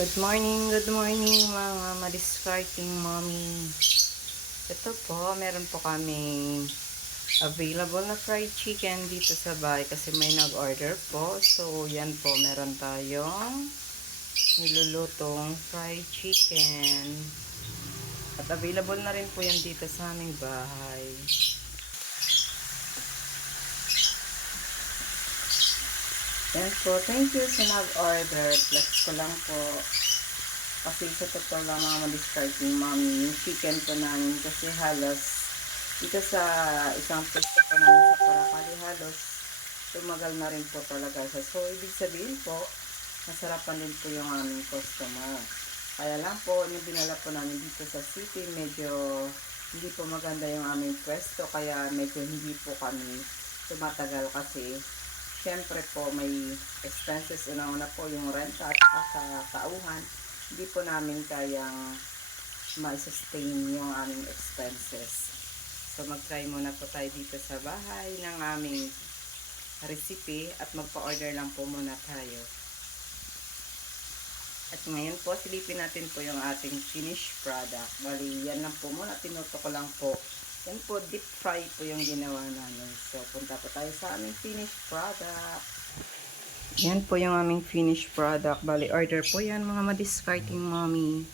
Good morning mga madiscarding mommy. Ito po, meron po kaming available na fried chicken dito sa bahay kasi may nag-order po. So, yan po, meron tayong nilulutong fried chicken. At available na rin po yan dito sa aming bahay. Yan po, thank you sa nag-order. Flex ko lang po. Kasi sa totoo lang mga madiscarding mommy, yung chicken po namin kasi halos dito sa isang pwesto po namin sa Paracali halos tumagal na rin po talaga siya. So, ibig sabihin po, masarapan din po yung aming customer. Kaya lang po, yung dinala po namin dito sa city, medyo hindi po maganda yung aming pwesto, kaya medyo hindi po kami tumatagal kasi syempre po may expenses. Una-una po yung renta at sa tauhan, hindi po namin kayang ma-sustain yung aming expenses. So, mag-try muna po tayo dito sa bahay ng aming recipe at magpa-order lang po muna tayo. At ngayon po, silipin natin po yung ating finished product. Bali, yan lang po muna. Tinuto ko lang po. Yan po, deep fry po yung ginawa namin. So, punta po tayo sa aming finished product. Yan po yung aming finished product. Bali, order po yan mga madiscarding mommy.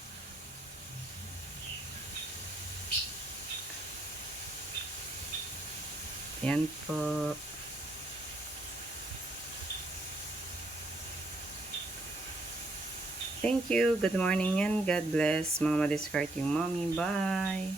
Yan po. Thank you. Good morning and God bless mga madiscarding mommy. Bye.